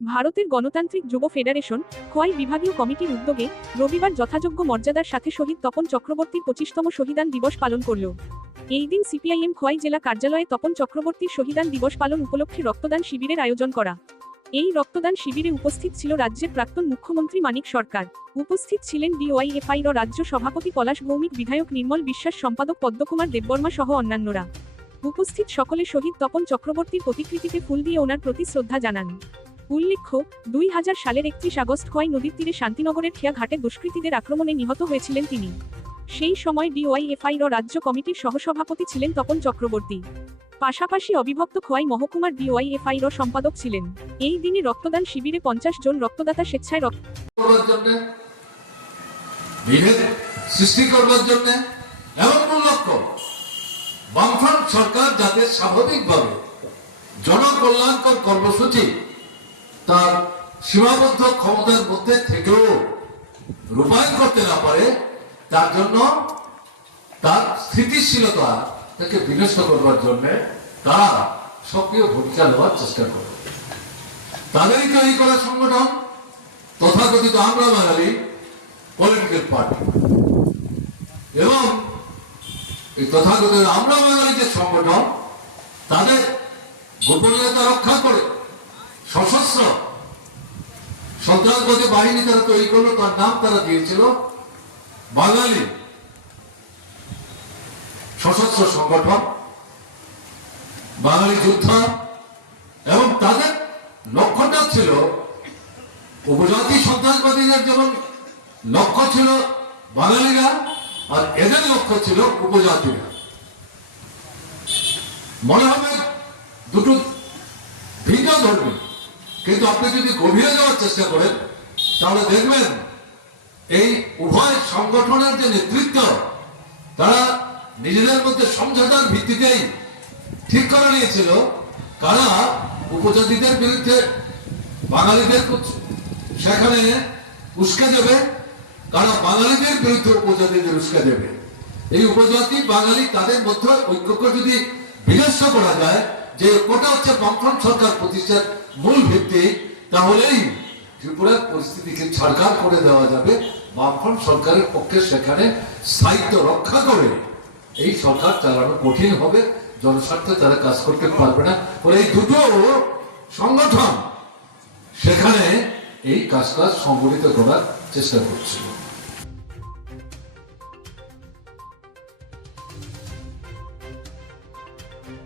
ভারতের গণতান্ত্রিক যুব ফেডারেশন খোয়াই বিভাগীয় কমিটির উদ্যোগে রবিবার যথাযোগ্য মর্যাদার সাথে শহীদ তপন চক্রবর্তীর 25তম শহীদান দিবস পালন করল। এই দিন সিপিআইএম খোয়াই জেলা কার্যালয়ে তপন চক্রবর্তীর শহীদান দিবস পালন উপলক্ষে রক্তদান শিবিরের আয়োজন করা। এই রক্তদান শিবিরে উপস্থিত ছিল রাজ্যের প্রাক্তন মুখ্যমন্ত্রী মানিক সরকার, উপস্থিত ছিলেন ডিওয়াইএফআইর রাজ্য সভাপতি পলাশ ভৌমিক, বিধায়ক নির্মল বিশ্বাস, সম্পাদক পদ্মকুমার দেববর্মা সহ অন্যান্যরা। উপস্থিত সকলে শহীদ তপন চক্রবর্তীর প্রতিকৃতিতে ফুল দিয়ে ওনার প্রতি শ্রদ্ধা জানান। উল্লেখ্য, 2000 সালের 31 আগস্ট খোয়াই নদীর তীরে শান্তিনগরের খেয়া ঘাটে দুষ্কৃতীদের আক্রমণে নিহত হয়েছিলেন তিনি। সেই সময় ডিওয়াইএফআইর রাজ্য কমিটির সহসভাপতি ছিলেন তপন চক্রবর্তী। পাশাপাশি অবিভক্ত খোয়াই মহকুমার ডিওয়াইএফআইর সম্পাদক ছিলেন। এই দিনে রক্তদান শিবিরে 50 জন রক্তদাতা স্বেচ্ছায় সৃষ্টি করবার জন্য এমন কোন লক্ষ্য বামফ্রন্ট সরকার যাতে স্বাভাবিকভাবে জনকল্যাণকর কর্মসূচি তার সীমাবদ্ধ ক্ষমতার মধ্যে থেকেও রূপায়ণ করতে না পারে, তার জন্য তার স্থিতিশীলতা থেকে বিনষ্ট করবার জন্য তারা সক্রিয় ভূমিকা নেওয়ার চেষ্টা করে। তাদেরই তৈরি করা সংগঠন তথাকথিত আমরা বাঙালি পলিটিক্যাল পার্টি, এবং এই তথাকথিত আমরা বাঙালি যে সংগঠন তাদের গোপনীয়তা রক্ষা করে সশস্ত্র সন্ত্রাসবাদী বাহিনী তারা তৈরি করলো, তার নাম তারা দিয়েছিল বাঙালি সশস্ত্র সংগঠন, বাঙালি যোদ্ধা। এবং তাদের লক্ষ্যটা ছিল উপজাতি সন্ত্রাসবাদীদের যেমন লক্ষ্য ছিল বাঙালিরা, আর এদের লক্ষ্য ছিল উপজাতিরা। মনে হবে দুটো ভিন্ন ধর্মী, কিন্তু আপনি যদি গভীরে যাওয়ার চেষ্টা করেন তাহলে দেখবেন এই উভয় সংগঠনের যে নেতৃত্ব তারা নিজেদের মধ্যে সমঝোতার ভিত্তিতেই ঠিক করে নিয়েছিল কারা উপজাতিদের বিরুদ্ধে বাঙালিদের সেখানে উস্কে দেবে, কারা বাঙালিদের বিরুদ্ধে উপজাতিদের উস্কে দেবে। এই উপজাতি বাঙালি তাদের মধ্যে ঐক্যকে যদি বিনষ্ট করা যায়, যে কোটা হচ্ছে বামফ্রন্ট সরকার প্রতিষ্ঠার মূল ভিত্তি, তাহলেই ত্রিপুরার পরিস্থিতিকে ছাড়খাড় করে দেওয়া যাবে। বামফ্রন্ট সরকারের পক্ষে সেখানে স্থায়িত্ব রক্ষা করে এই সরকার চালানো কঠিন হবে, জনস্বার্থে তারা কাজ করতে পারবে না। এই দুটো সংগঠন সেখানে এই কাজ সংগঠিত করার চেষ্টা করছিল।